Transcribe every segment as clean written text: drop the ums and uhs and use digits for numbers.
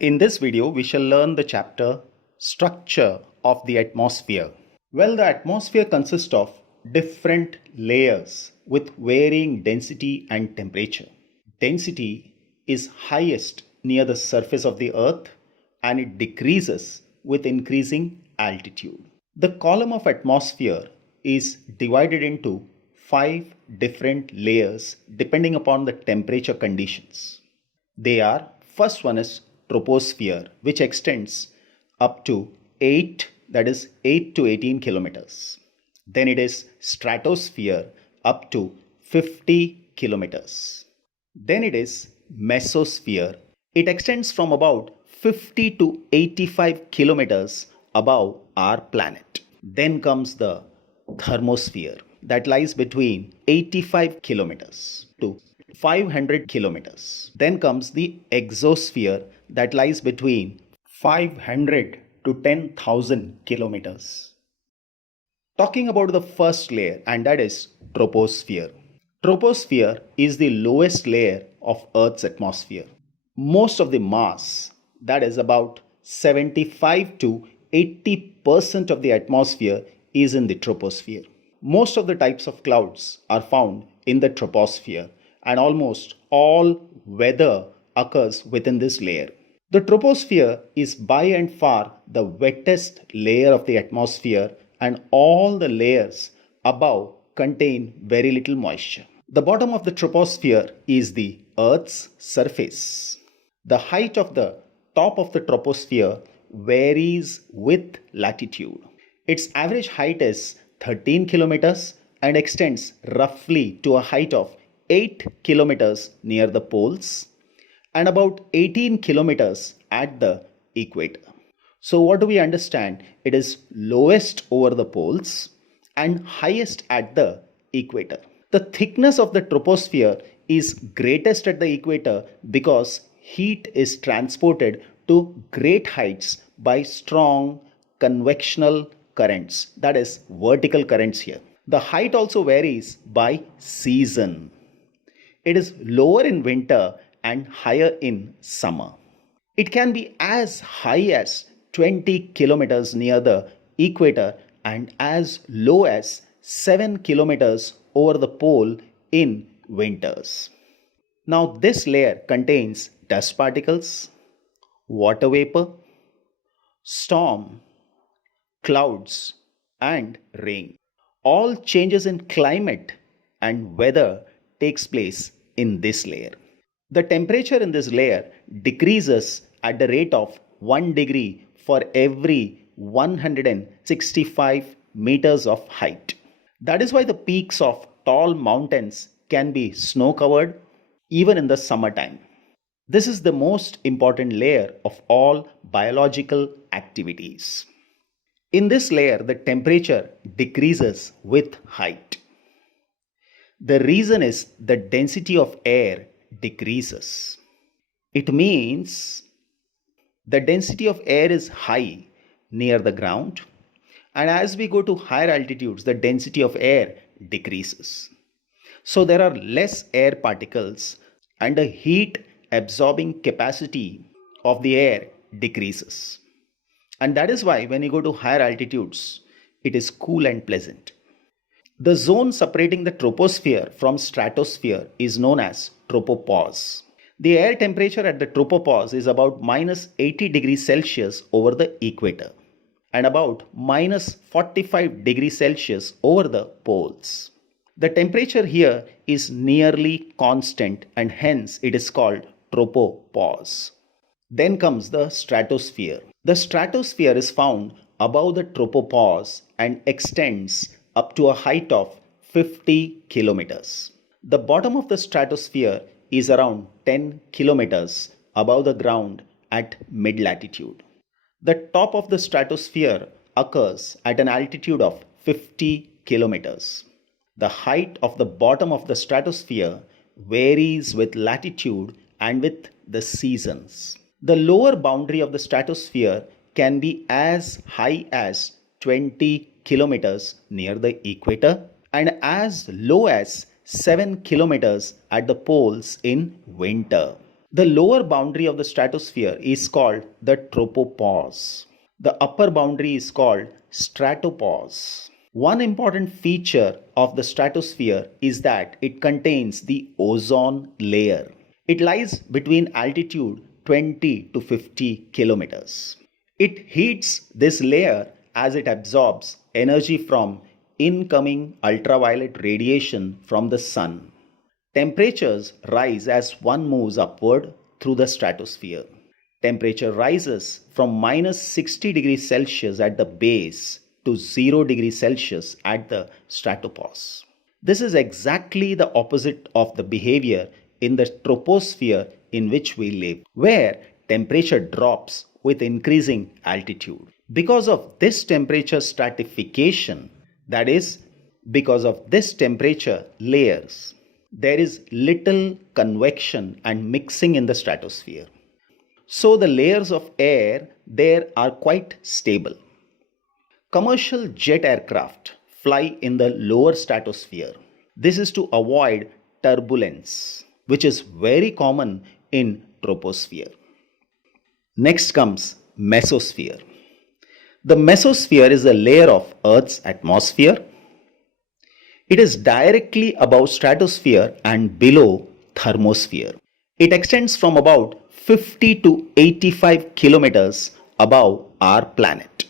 In this video, we shall learn the chapter Structure of the Atmosphere. Well, the atmosphere consists of different layers with varying density and temperature. Density is highest near the surface of the earth and it decreases with increasing altitude. The column of atmosphere is divided into 5 different layers depending upon the temperature conditions. They are, first one is troposphere, which extends up to 8 to 18 kilometers. Then it is stratosphere up to 50 kilometers. Then it is mesosphere. It extends from about 50 to 85 kilometers above our planet. Then comes the thermosphere that lies between 85 kilometers to 500 kilometers. Then comes the exosphere that lies between 500 to 10,000 kilometers. Talking about the first layer, and that is troposphere. Troposphere is the lowest layer of Earth's atmosphere. Most of the mass, that is about 75 to 80% of the atmosphere, is in the troposphere. Most of the types of clouds are found in the troposphere, and almost all weather occurs within this layer. The troposphere is by and far the wettest layer of the atmosphere, and all the layers above contain very little moisture. The bottom of the troposphere is the Earth's surface. The height of the top of the troposphere varies with latitude. Its average height is 13 kilometers and extends roughly to a height of 8 kilometers near the poles and about 18 kilometers at the equator. So what do we understand? It is lowest over the poles and highest at the equator. The thickness of the troposphere is greatest at the equator because heat is transported to great heights by strong convectional currents, that is vertical currents here. The height also varies by season. It is lower in winter and higher in summer. It can be as high as 20 kilometers near the equator and as low as 7 kilometers over the pole in winters. Now this layer contains dust particles, water vapor, storm, clouds and rain. All changes in climate and weather takes place in this layer. The temperature in this layer decreases at the rate of 1 degree for every 165 meters of height. That is why the peaks of tall mountains can be snow covered even in the summertime. This is the most important layer of all biological activities. In this layer, the temperature decreases with height. The reason is the density of air decreases. It means the density of air is high near the ground, and as we go to higher altitudes, the density of air decreases. So there are less air particles and the heat absorbing capacity of the air decreases. And that is why when you go to higher altitudes, it is cool and pleasant. The zone separating the troposphere from stratosphere is known as tropopause. The air temperature at the tropopause is about minus 80 degrees Celsius over the equator and about minus 45 degrees Celsius over the poles. The temperature here is nearly constant and hence it is called tropopause. Then comes the stratosphere. The stratosphere is found above the tropopause and extends up to a height of 50 kilometers. The bottom of the stratosphere is around 10 kilometers above the ground at mid-latitude. The top of the stratosphere occurs at an altitude of 50 kilometers. The height of the bottom of the stratosphere varies with latitude and with the seasons. The lower boundary of the stratosphere can be as high as 20 kilometers near the equator and as low as 7 kilometers at the poles in winter. The lower boundary of the stratosphere is called the tropopause. The upper boundary is called stratopause. One important feature of the stratosphere is that it contains the ozone layer. It lies between altitude 20 to 50 kilometers. It heats this layer as it absorbs energy from incoming ultraviolet radiation from the sun. Temperatures rise as one moves upward through the stratosphere. Temperature rises from minus 60 degrees Celsius at the base to 0 degrees Celsius at the stratopause. This is exactly the opposite of the behavior in the troposphere in which we live, where temperature drops with increasing altitude. Because of this temperature stratification, that is, because of this temperature layers, there is little convection and mixing in the stratosphere. So the layers of air there are quite stable. Commercial jet aircraft fly in the lower stratosphere. This is to avoid turbulence, which is very common in troposphere. Next comes mesosphere. The mesosphere is a layer of Earth's atmosphere. It is directly above stratosphere and below thermosphere. It extends from about 50 to 85 kilometers above our planet.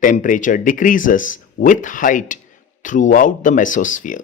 Temperature decreases with height throughout the mesosphere.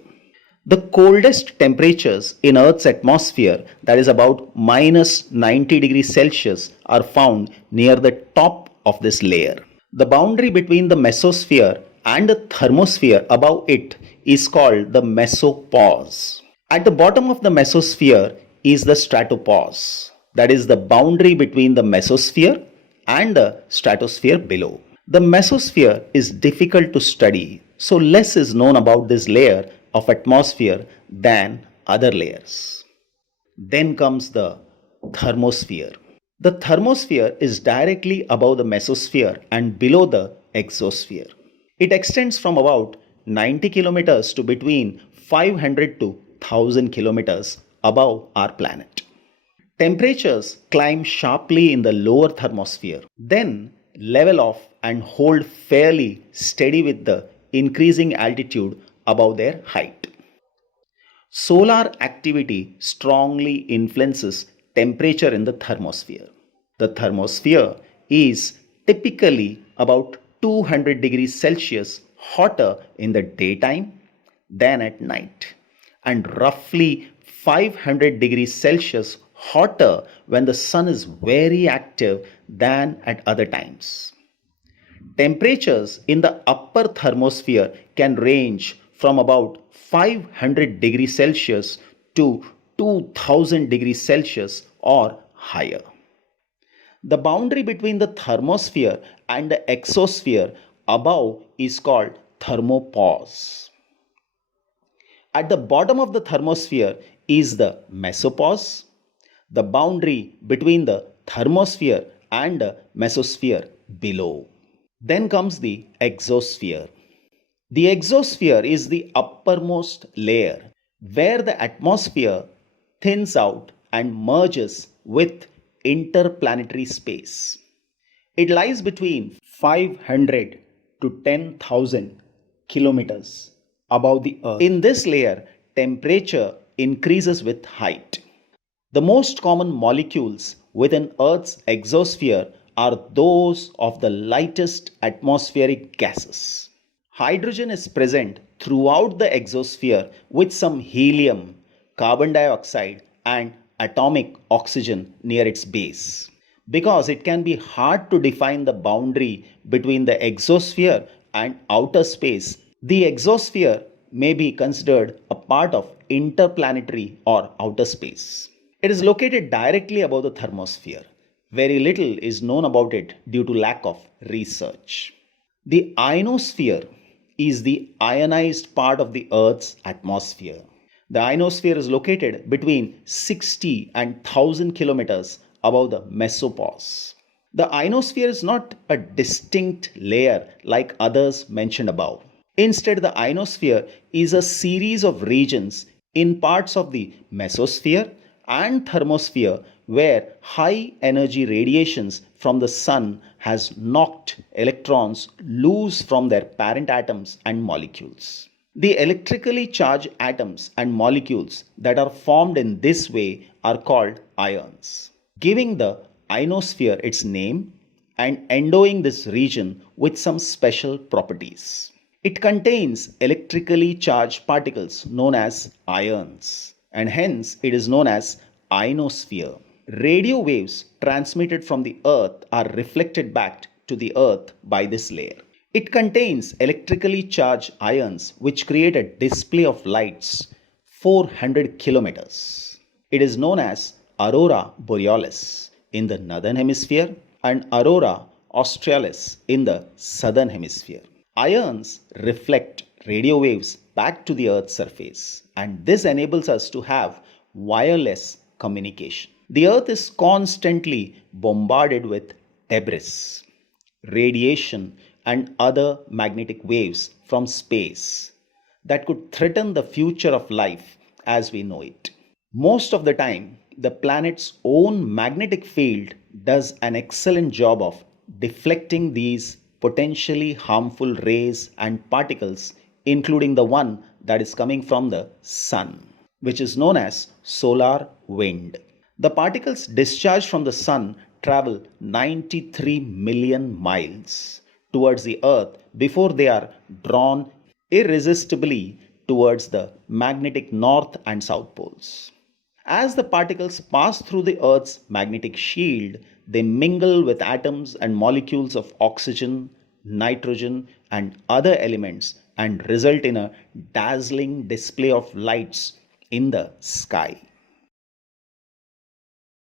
The coldest temperatures in Earth's atmosphere, that is about minus 90 degrees Celsius, are found near the top of this layer. The boundary between the mesosphere and the thermosphere above it is called the mesopause. At the bottom of the mesosphere is the stratopause, that is the boundary between the mesosphere and the stratosphere below. The mesosphere is difficult to study, so less is known about this layer of atmosphere than other layers. Then comes the thermosphere. The thermosphere is directly above the mesosphere and below the exosphere. It extends from about 90 kilometers to between 500 to 1000 kilometers above our planet. Temperatures climb sharply in the lower thermosphere, then level off and hold fairly steady with the increasing altitude above their height. Solar activity strongly influences temperature in the thermosphere. The thermosphere is typically about 200 degrees Celsius hotter in the daytime than at night, and roughly 500 degrees Celsius hotter when the sun is very active than at other times. Temperatures in the upper thermosphere can range from about 500 degrees Celsius to 2000 degrees Celsius or higher. The boundary between the thermosphere and the exosphere above is called thermopause. At the bottom of the thermosphere is the mesopause, the boundary between the thermosphere and the mesosphere below. Then comes the exosphere. The exosphere is the uppermost layer where the atmosphere thins out and merges with interplanetary space. It lies between 500 to 10,000 kilometers above the Earth. In this layer, temperature increases with height. The most common molecules within Earth's exosphere are those of the lightest atmospheric gases. Hydrogen is present throughout the exosphere with some helium, carbon dioxide, and atomic oxygen near its base. Because it can be hard to define the boundary between the exosphere and outer space, the exosphere may be considered a part of interplanetary or outer space. It is located directly above the thermosphere. Very little is known about it due to lack of research. The ionosphere is the ionized part of the Earth's atmosphere. The ionosphere is located between 60 and 1000 kilometers above the mesopause. The ionosphere is not a distinct layer like others mentioned above. Instead, the ionosphere is a series of regions in parts of the mesosphere and thermosphere, where high energy radiations from the sun has knocked electrons loose from their parent atoms and molecules. The electrically charged atoms and molecules that are formed in this way are called ions, giving the ionosphere its name and endowing this region with some special properties. It contains electrically charged particles known as ions, and hence it is known as ionosphere. Radio waves transmitted from the earth are reflected back to the earth by this layer. It contains electrically charged ions which create a display of lights 400 kilometers. It is known as aurora borealis in the northern hemisphere and aurora australis in the southern hemisphere. Ions reflect radio waves back to the Earth's surface, and this enables us to have wireless communication. The Earth is constantly bombarded with debris, radiation, and other magnetic waves from space that could threaten the future of life as we know it. Most of the time, the planet's own magnetic field does an excellent job of deflecting these potentially harmful rays and particles, including the one that is coming from the sun, which is known as solar wind. The particles discharged from the sun travel 93 million miles towards the earth before they are drawn irresistibly towards the magnetic north and south poles. As the particles pass through the Earth's magnetic shield, they mingle with atoms and molecules of oxygen, nitrogen, and other elements and result in a dazzling display of lights in the sky.